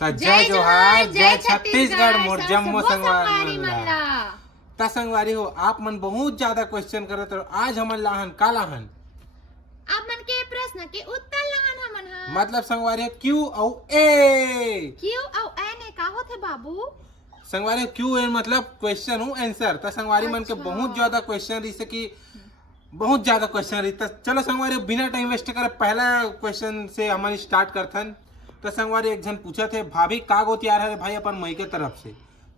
तो जय जोहार जय छत्तीसगढ़ मोर जम्मो संगवारी ता संगवारी हो आप मन बहुत ज्यादा क्वेश्चन करत हो। आज हमन लाहन का लाहन आप मन के प्रश्न के उत्तर लाहन हमन हा। मतलब संगवारी क्यू और ए क्यों और ए ने का होथे बाबू? संगवारी क्यू ए मतलब क्वेश्चन हूँ आंसर। तो संगवारी मन के बहुत ज्यादा क्वेश्चन रही कि बहुत ज्यादा क्वेश्चन रही। तो चलो संगवारी बिना टाइम वेस्ट करे पहला क्वेश्चन से हमन स्टार्ट करथन। तो संगवारी एक जन पूछा थे भाभी का गो तैयार है भाई अपन मई के तरफ से।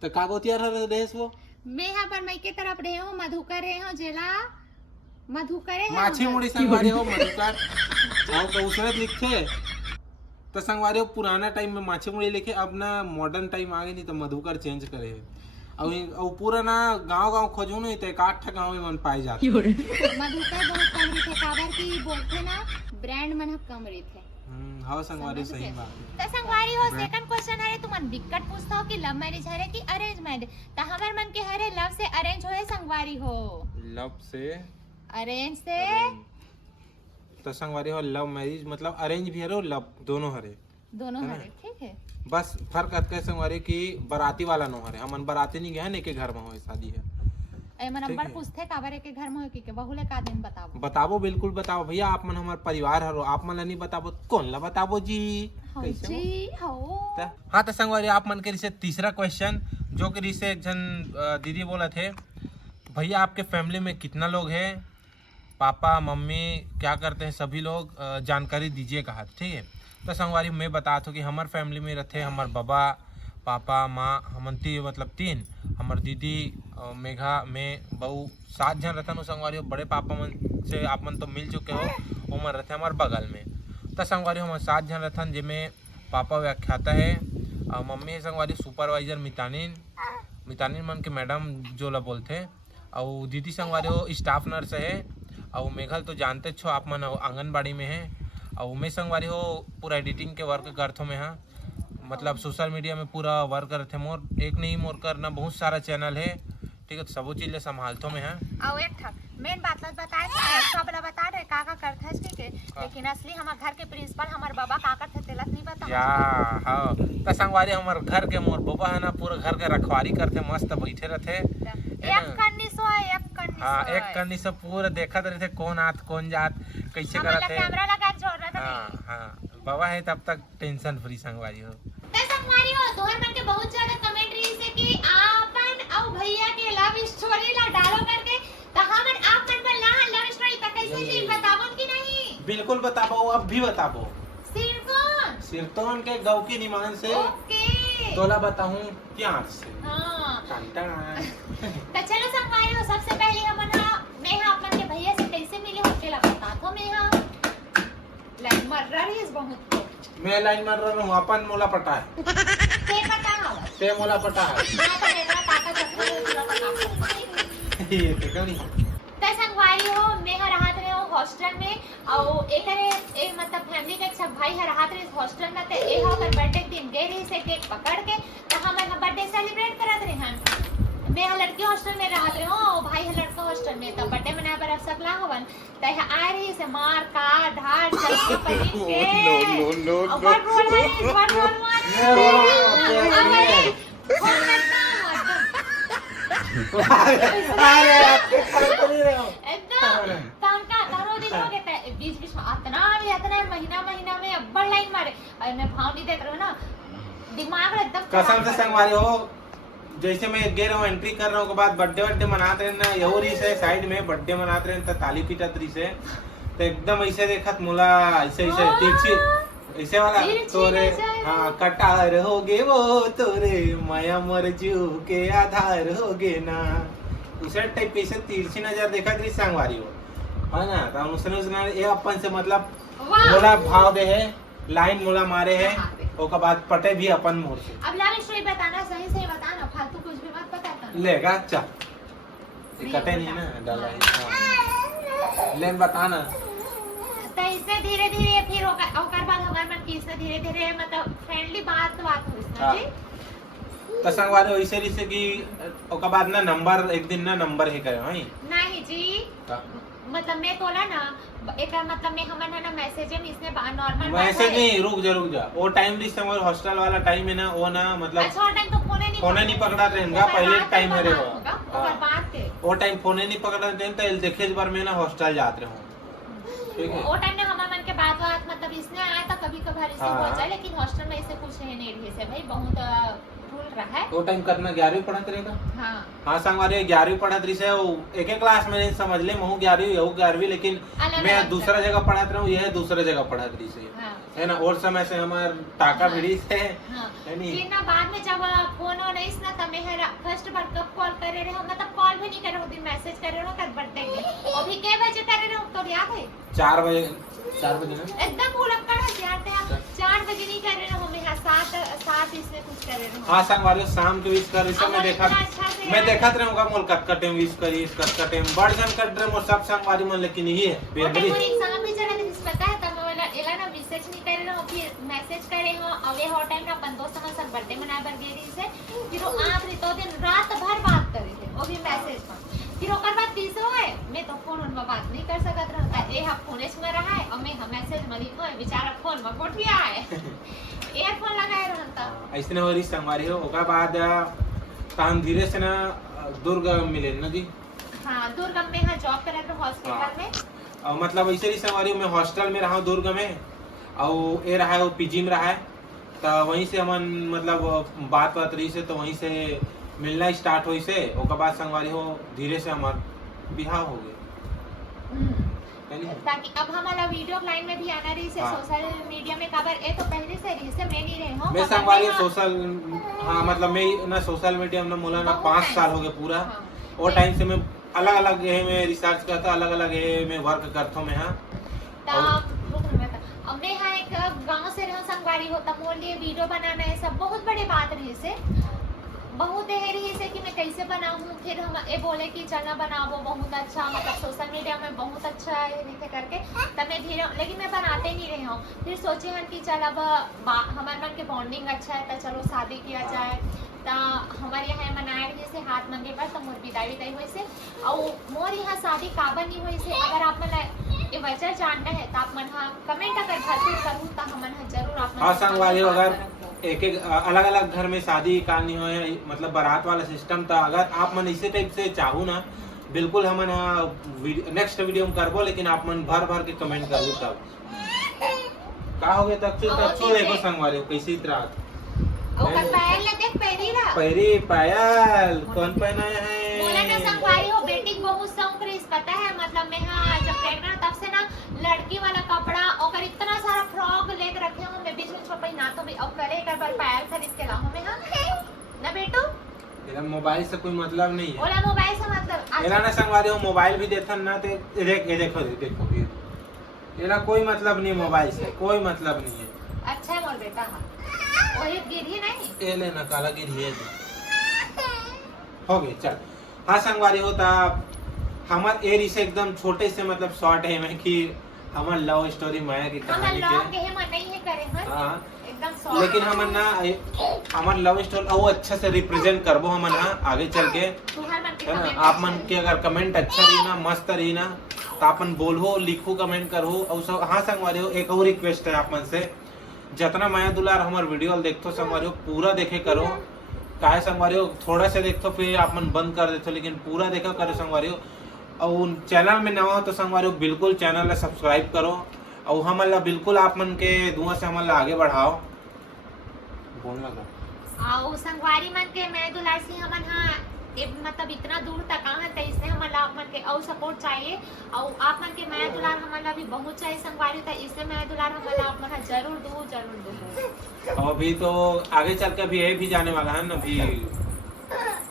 तो का गो तैयार है देश वो मैं यहाँ पर मई के तरफ रहे हूँ मधुकर रहे हूँ जेला मधुकरे है माछी मुड़ी संगवारी हो मधुकर और तो उसने लिखे। तो संगवारी हो पुराना टाइम में माछी मुड़ी लिखे अब ना मॉडर्न टाइम आ गई नहीं तो मधुकर चेंज करे है। और पूरा ना गांव खोजू नहीं तो एक आठ गांव में मन पाए जाते मधुकर बहुत कम रही थे काबर की बोलते ना ब्रांड मन कम रही थे। हाँ संगवारी सही बात तो संगवारी हो सेकंड क्वेश्चन है तुमन बिकट पूछता हो कि लव मैरिज है कि अरेंज मैरिज। तो हमर मन के हरे लव से अरेंज होए संगवारी हो लव से अरेंज से। तो संगवारी हो लव मैरिज मतलब अरेंज भी हरे और लव दोनों हरे हरे ठीक है। बस फर्क करते हैं संगवारी की बराती वाला नो हरे हमन बराती नहीं गए के घर में हो शादी है। नंबर पूछते काबर के घर में हो कि बहुले का दिन बताबो बिल्कुल बताओ भैया आप मन हमार परिवार हरो आप मन नहीं बताबो कौन ला बताबो जी कैसे हो। हाँ तो संगवारी आप मन के रिसे तीसरा क्वेश्चन जो कि रिसे एक जन दीदी बोला थे भैया आपके फैमिली में कितना लोग हैं पापा मम्मी क्या करते हैं सभी लोग जानकारी दीजिए कहा ठीक है। तो संगवारी मैं बताता हूँ कि हमार फैमिली में रहते हमार बाबा पापा माँ हमन मतलब तीन हमार दीदी मेघा मैं बहू 7 जन रहते हैं। संगवारी हो बड़े पापा मन से आप मन तो मिल चुके हो वो मन रहते हमारे बगल में। तो संगवारी हमारे 7 जन रहते हैं जिनमें पापा व्याख्याता है और मम्मी है संगवारी सुपरवाइजर मितानिन मन के मैडम जो ला बोलते और दीदी संगवारी हो स्टाफ नर्स है और मेघल तो जानते छो आप मन आंगनबाड़ी में है और मैं संगवारी हो पूरा एडिटिंग के वर्क करथो में हाँ मतलब सोशल मीडिया में पूरा वर्क करते मोर एक नहीं मोर करना बहुत सारा चैनल है ठीक है। तो सब चीज संभालतो में है और एक ठक मेन बात बताए सब ला बता रहे का करता है ठीक है लेकिन असली हमार घर के प्रिंसिपल हमार बाबा का करते तेला नहीं पता या हां। तो संगवारी हमार घर के मोर बाबा है ना पूरा घर के रखवारी करते मस्त बैठे रहते एक कन्नी से पूरा देखत रहते कौन आत कौन जात कैसे करते कैमरा लगा छोड़ रहा था। हां बाबा है तब तक टेंशन फ्री संगवारी हो। तो संगवारी हो तोहर मन के बहुत ज्यादा कमेंट रही से कि आपन और भैया के लव स्टोरी ला डालो करके तो हमन आप मन पर लव स्टोरी तक कैसे जी बताबो कि नहीं? बिल्कुल बताबो अब भी बताबो। सिरतोन के गांव की निमान से ओके तोला बताऊं प्यार से। हां तो चलो संगवारी हो सबसे पहले हमन मैं अपन के भैया से कैसे मिले हो केला बता दो। मैं लाइन मार रही है बहुत मैं लाइन मार रहा हूं अपन मोला पटा है ते पता हो ते मोला पटा है ये तो कौन त संगवारी हो मैं रहत रहे हो हॉस्टल में और एक मतलब फैमिली के सब भाई रहत रहे हॉस्टल में ते ए होकर बर्थडे दिन गए रही से केक पकड़ के त हमन बर्थडे सेलिब्रेट करत रहे हन। मैं लड़की हॉस्टल में रहत रहे हो भाई है लड़का हॉस्टल में त बर्थडे मनाए बर सकला होवन त आ रही से मार का ढाट चल पड़ी के नो वन अरे आपके खड़े तो नहीं रहे हो बीच बीच में इतना महीना में अब्बड़ लाइन मारे और मैं भाव नहीं देख रहा हूँ ना दिमाग एकदम कसम से संगवारी हो जैसे मैं गे रहा हूँ एंट्री कर रहा हूँ के बाद बर्थडे मनाते रहे ना यहो रही से साइड में बर्थडे मनाते रहे तो ताली पीटत रही से तो एकदम ऐसे देखत मुला ऐसे तिरछी ऐसे वाला तोरे हाँ कटार हो गे वो तोरे माया मर जू के आधार हो गे ना उसे टाइप कैसे तिरछी नजर देखत रही संगवारी हो है ना तो उसने ये अपन से मतलब मोला भाव दे है लाइन मोला मारे है ओकर बाद पटे भी अपन मोर से। अब लव स्टोरी बताना सही बताना फालतू कुछ भी मत बताता लेगा अच्छा कटे नहीं ना डाला लेन बताना तो इससे धीरे फिर ओकर बाद हमार मन की इससे धीरे मतलब फ्रेंडली बात हो इसमें जी। तो संगवारी वैसे रिसे कि ओकर बाद ना नंबर एक दिन ना नंबर है करे हई नहीं जी मतलब मैं तोला ना एक मतलब मैं हमन है ना मैसेज में इसने नॉर्मल मैसेज नहीं, रुक जा वो टाइम लिस्ट हमारे हॉस्टल वाला टाइम है ना, वो ना मतलब अच्छा टाइम तो फोने नहीं पकड़ा रहेगा, पहले टाइम है रे वो ओकर बात के वो टाइम फोने नहीं पकड़ा रहेगा तो देखे बार में ना हॉस्टल जाते रहो, ठीक है। वो टाइम में हमारे मन के बात मतलब इसने आया था कभी कभार इससे हो जाए, लेकिन हॉस्टल में ऐसे कुछ है नहीं से भाई बहुत रूल रहा है। वो टाइम करना 11वीं पढ़त रहेगा। हाँ संगवारी 11वीं पढ़त रही है, वो एक क्लास में नहीं समझ ले, मैं 11वीं वो 11वीं, लेकिन मैं दूसरा जगह पढ़त रहा हूँ, यह दूसरा जगह पढ़त रही है ना। और समय से हमार टाका भिड़ी से है नहीं ना। बाद में जब फोन और नहीं ना तब मैं फर्स्ट बार कब कॉल करे रहे, मतलब कॉल भी नहीं करे रहे, मैसेज करे रहे कर बर्थडे के अभी के बजे करे रहे तो याद है 4 बजे ना एकदम पूरा कर याद है 4 बजे नहीं करे रहे हमें 7 इसने कुछ करे रहे। हां संगवारी शाम के विश कर इसे मैं देखत रहूंगा मोल कट टाइम विश करी इस कट टाइम बड़ जन कट रहे मोर सब संगवारी मन, लेकिन यही है बेबरी एग्जाम भी चला इस पता है तब वाला एला ना मैसेज नहीं करे रहे फिर मैसेज करे हो अवे हो टाइम ना अपन दोस्त मन सब बर्थडे मनाए बर गेरी से फिर आखिरी तो दिन रात भर बात करे थे वो भी मैसेज पर, फिर ओकर बाद तीसो है मैं तो फोन में बात नहीं कर सकत रहता ए हम फोन में रहा है और मैं हम मैसेज में लिखो है बेचारा फोन में गोठिया है ईयरफोन लगाए रहता ऐसने होरी संगवारी हो। ओकर बाद काम धीरे से ना दुर्ग मिले ना जी। हां दुर्ग में हां जॉब करे तो हॉस्पिटल में और मतलब ऐसे ही संगवारी में हॉस्टल में रहा दुर्ग में और ए रहा है वो पीजी में रहा है, तो वहीं से हमन मतलब बात रही से तो वहीं से मिलना स्टार्ट हुई से ओकर बाद संगवारी हो धीरे से हमार बिहार हो गए। ताकि अब हमारा वीडियो लाइन में भी आना रही से सोशल मीडिया में खबर ए तो पहले से रही से मैं नहीं रहे हूं मैं संगवारी सोशल हां मतलब मैं ना सोशल मीडिया में मोला ना 5 साल हो गए पूरा। और टाइम से मैं अलग अलग ये में रिसर्च करता अलग अलग ये में वर्क करता हूं मैं। हां अब मैं यहाँ एक गांव से रहा संगवारी होता मोर लिए वीडियो बनाना है सब बहुत बड़ी बात रही से बहुत रही से कि मैं कैसे बनाऊं, फिर हम ये बोले कि चलना बनाओ बहुत अच्छा मतलब सोशल मीडिया में बहुत अच्छा है लिखे करके तब मैं धीरे लेकिन मैं बनाते नहीं रही हूँ। फिर सोचे हैं कि चल अब हमारे मन के बॉन्डिंग अच्छा है तो चलो शादी किया जाए तो हमारे यहाँ मनाए रही से हाथ मंगे पर तो मोर विदाई हुई से और मोर यहाँ शादी काबर नहीं हुई से अगर आप मन ये वजह जानना है तो आप मन कमेंट अगर भरपूर करूँ तो हमन जरूर आप अगर एक अलग अलग घर में शादी करनी हो मतलब बारात वाला सिस्टम था, अगर आप मन इसी टाइप से चाहू ना बिल्कुल हम नेक्स्ट वीडियो में करबो, लेकिन आप मन भर के कमेंट करो तब का हो गया तब देखो संगवारी कैसी रात ओकर पायल ले देख पैरी पायल कौन पहनाया है बोला ना संगवारी हो बेटी बहुत शौक रही पता है मतलब मैं जब प्रेग्नेंट तब से ना लड़की वाला कपड़ा और इतना सारा फ्रॉक लेके रखे हूं मैं बीच में छोड़ पाई ना तो भी और करे एक बार पायल खरीद के लाऊं मैं ना बेटू मेरा मोबाइल से कोई मतलब नहीं है। बोला मोबाइल से मतलब मेरा ना संगवारी हो मोबाइल भी देखन ना ते देखो मेरा कोई मतलब नहीं मोबाइल से कोई मतलब नहीं है। अच्छा है मोर बेटा वही गिरी नहीं ये लेना काला गिरी है हो गए चल। हाँ संगवारी होता हमार एरी से एकदम छोटे से मतलब शॉर्ट है मैं कि हमार लव स्टोरी माया की कहानी के हम नहीं है करे हम एकदम शॉर्ट लेकिन हम ना हमार लव स्टोरी वो अच्छा से रिप्रेजेंट करबो हम ना आगे चल के है ना। आप मन के अगर कमेंट अच्छा रही ना मस्त रही ना तो अपन बोलो लिखो कमेंट करो और सब। हाँ संगवारी हो एक और रिक्वेस्ट है आप मन से जितना माया दुलार हमारे वीडियो देखते हो संगवारी हो पूरा देखे करो काहे संगवारी हो थोड़ा से देखते फिर आप मन बंद कर देते लेकिन पूरा देखा करो संगवारी हो। और चैनल में नवा हो तो संगवारी हो बिल्कुल चैनल ला सब्सक्राइब करो और हमला बिल्कुल आप मन के दुआ से हमला आगे बढ़ाओ बोल लगा आओ संगवारी मन के मैं दुलार सिंह हमन हां मतलब इतना दूर तक आए तो इसने हमारा आप मन के और सपोर्ट चाहिए और आप मन के माया दुलार हमारा भी बहुत चाहिए संगवारी तो इससे माया दुलार हमारा आप मन जरूर दो। अभी तो आगे चल के अभी ये भी जाने वाला है ना अभी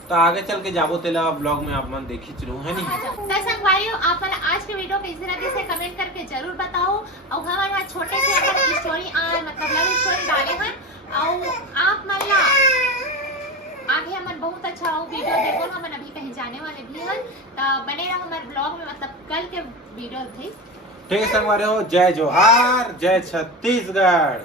तो आगे चल के जाबो तेला ब्लॉग में आप मन देखी चलो है नहीं तो संगवारी आप मन आज के वीडियो कैसे लगे से कमेंट करके जरूर बताओ और हमारा छोटे से अपन स्टोरी मतलब लव स्टोरी डाले हैं और आप मन आगे हमन बहुत अच्छा हो वीडियो देखो हमन अभी कहीं जाने वाले भी हैं तो बने रहो हमारे ब्लॉग में मतलब कल के वीडियो थे। ठीक है संगवारी हो जय जोहार जय छत्तीसगढ़।